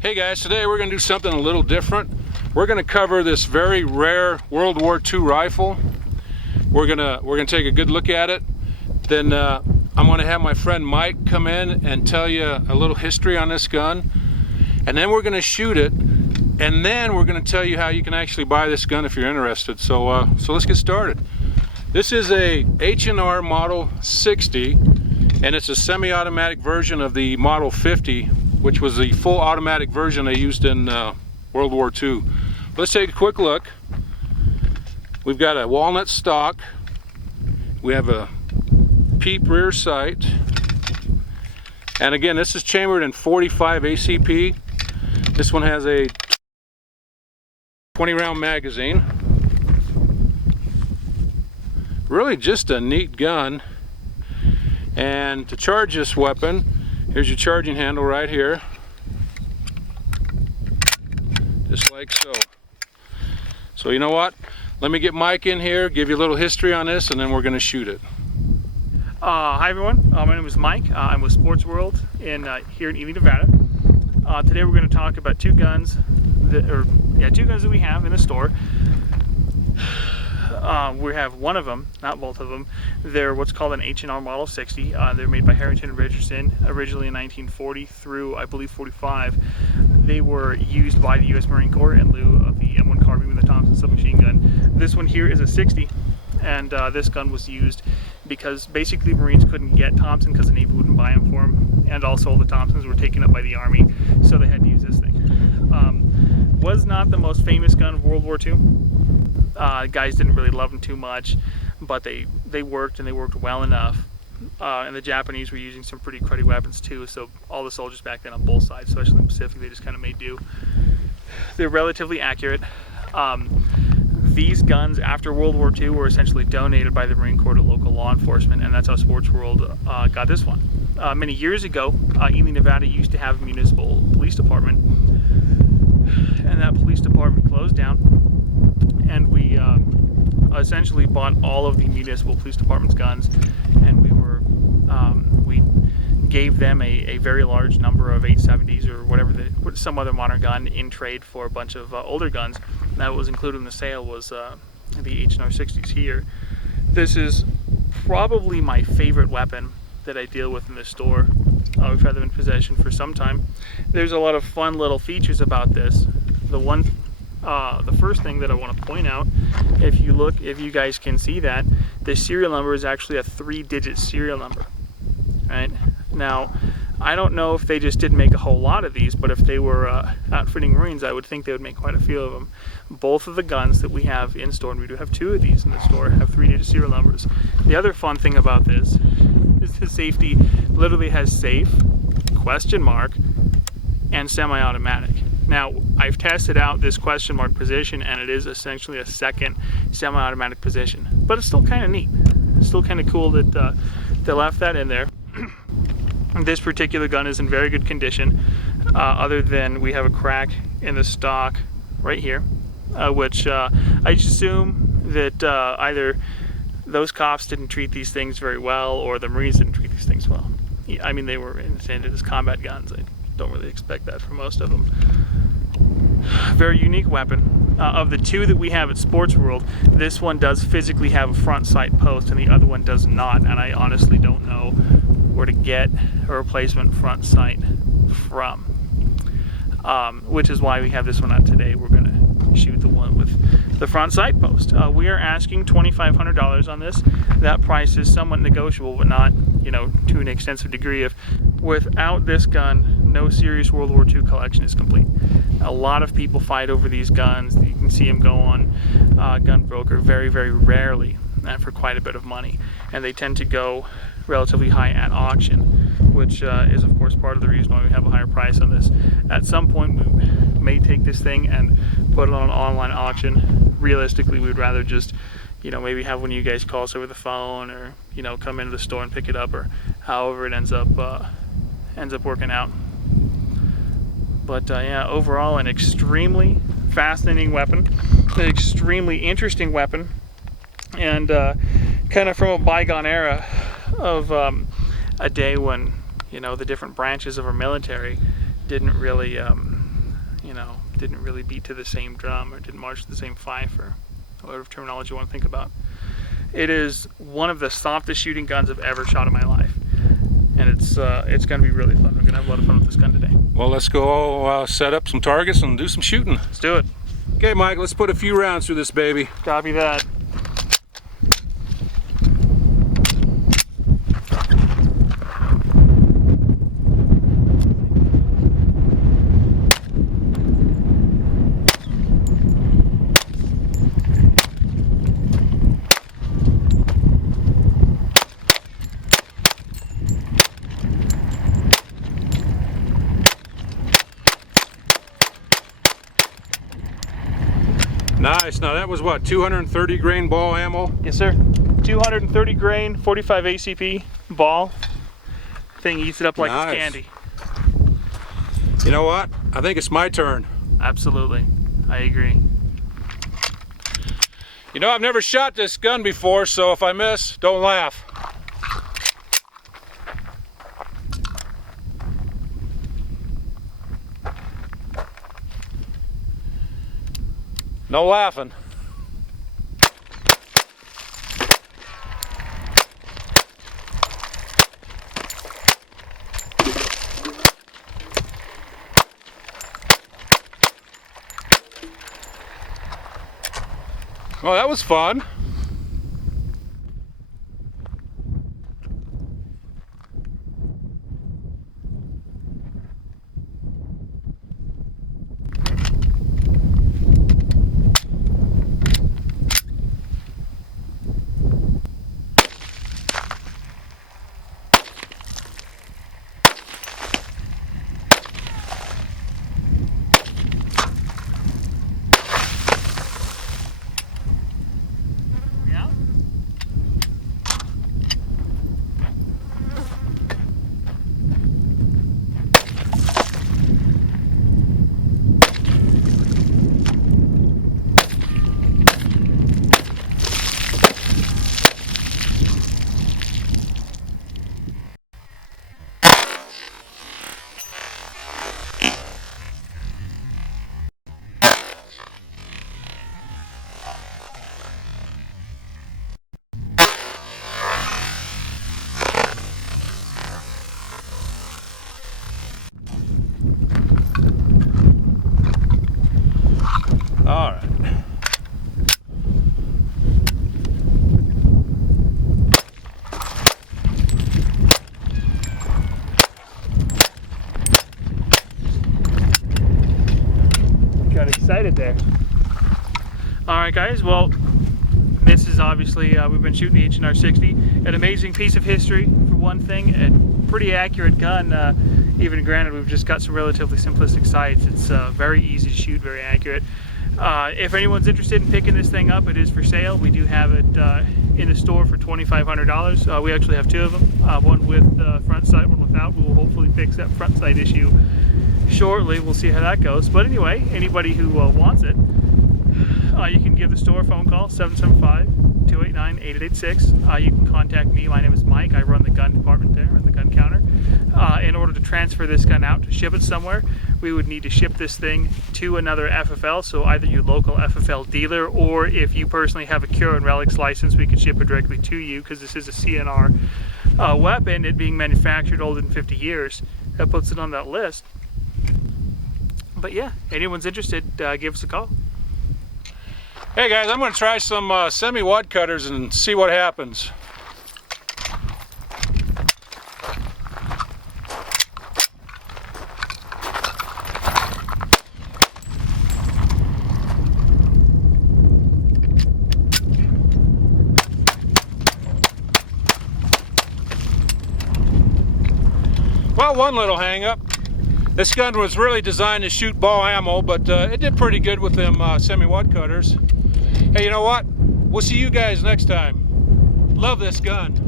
Hey guys, today we're going to do something a little different. We're going to cover this very rare World War II rifle. We're gonna take a good look at it. Then I'm going to have my friend Mike come in and tell you a little history on this gun. And then we're going to shoot it. And then we're going to tell you how you can actually buy this gun if you're interested. So let's get started. This is a H&R Model 60, and it's a semi-automatic version of the Model 50, which was the full automatic version they used in World War II. Let's take a quick look. We've got a walnut stock. We have a PEEP rear sight. And again, this is chambered in 45 ACP. This one has a 20 round magazine. Really just a neat gun. And to charge this weapon, here's your charging handle right here. Just like so. So you know what? Let me get Mike in here, give you a little history on this, and then we're going to shoot it. Hi everyone, my name is Mike. I'm with Sports World here in Ely, Nevada. Today we're going to talk about two guns that we have in the store. We have one of them, not both of them. They're what's called an H&R Model 60. They're made by Harrington and Richardson, originally in 1940 through, I believe, 45. They were used by the U.S. Marine Corps in lieu of the M1 carbine with the Thompson submachine gun. This one here is a 60, and this gun was used because basically Marines couldn't get Thompson because the Navy wouldn't buy them for them, and also all the Thompsons were taken up by the Army, so they had to use this thing. Was not the most famous gun of World War II. Guys didn't really love them too much, but they worked, and they worked well enough. And the Japanese were using some pretty cruddy weapons too, so all the soldiers back then on both sides, especially in the Pacific, they just kind of made do. They're relatively accurate. These guns after World War II were essentially donated by the Marine Corps to local law enforcement, and that's how Sports World got this one. Many years ago, Ely, Nevada used to have a municipal police department, and that police department closed down, and we essentially bought all of the municipal police department's guns, and we gave them a very large number of 870s or whatever, some other modern gun in trade for a bunch of older guns. And that was included in the sale was the H&R 60s here. This is probably my favorite weapon that I deal with in the store. We've had them in possession for some time. There's a lot of fun little features about this. The first thing that I want to point out, if you guys can see that, the serial number is actually a 3-digit serial number. Right? Now, I don't know if they just didn't make a whole lot of these, but if they were outfitting Marines, I would think they would make quite a few of them. Both of the guns that we have in store, and we do have 2 of these in the store, have 3-digit serial numbers. The other fun thing about this is the safety literally has safe, question mark, and semi-automatic. Now, I've tested out this question mark position, and it is essentially a second semi-automatic position, but it's still kind of neat. It's still kind of cool that they left that in there. This particular gun is in very good condition, other than we have a crack in the stock right here, which I just assume that either those cops didn't treat these things very well, or the Marines didn't treat these things well. I mean, they were intended as combat guns. I don't really expect that for most of them. Very unique weapon. Of the 2 that we have at Sports World, this one does physically have a front sight post, and the other one does not, and I honestly don't know where to get a replacement front sight from, which is why we have this one out today. We're going to shoot the one with the front sight post. We are asking $2,500 on this. That price is somewhat negotiable, but not, to an extensive degree. Without this gun, no serious World War II collection is complete. A lot of people fight over these guns. You can see them go on Gun Broker very, very rarely, and for quite a bit of money. And they tend to go relatively high at auction, which is of course part of the reason why we have a higher price on this. At some point we may take this thing and put it on an online auction. Realistically, we'd rather just maybe have one of you guys call us over the phone, or come into the store and pick it up, or however it ends up working out. But yeah, overall an extremely fascinating weapon, an extremely interesting weapon, and kind of from a bygone era of a day when the different branches of our military didn't really you know, didn't really beat to the same drum or didn't march to the same fife, or whatever terminology you want to think about. It is one of the softest shooting guns I've ever shot in my life, and it's going to be really fun. We're going to have a lot of fun with this gun today. Well, let's go set up some targets and do some shooting. Let's do it. Okay, Mike, let's put a few rounds through this baby. Copy that. Nice. Now that was what, 230 grain ball ammo? Yes, sir. 230 grain, 45 ACP ball. Thing eats it up like Nice. it's candy. You know what? I think it's my turn. Absolutely. I agree. You know, I've never shot this gun before, so if I miss, don't laugh. No laughing. Well, that was fun. All right. Got excited there. All right, guys. Well, this is obviously we've been shooting the H&R 60. An amazing piece of history for one thing. A pretty accurate gun. Even granted, we've just got some relatively simplistic sights. It's very easy to shoot, very accurate. If anyone's interested in picking this thing up, it is for sale. We do have it in the store for $2,500. We actually have two of them, one with front sight, one without. We will hopefully fix that front sight issue shortly. We'll see how that goes. But anyway, anybody who wants it, you can give the store a phone call, 775-289-8886. You can contact me. My name is Mike. I run the gun department there, at the gun counter. In order to transfer this gun out, to ship it somewhere, we would need to ship this thing to another FFL, so either your local FFL dealer, or if you personally have a Cure and Relics license, we could ship it directly to you, because this is a CNR weapon. It being manufactured older than 50 years, that puts it on that list. But yeah, anyone's interested, give us a call. Hey guys, I'm going to try some semi-wad cutters and see what happens. Well, one little hang-up. This gun was really designed to shoot ball ammo, but it did pretty good with them semi-wad cutters. Hey, you know what? We'll see you guys next time. Love this gun.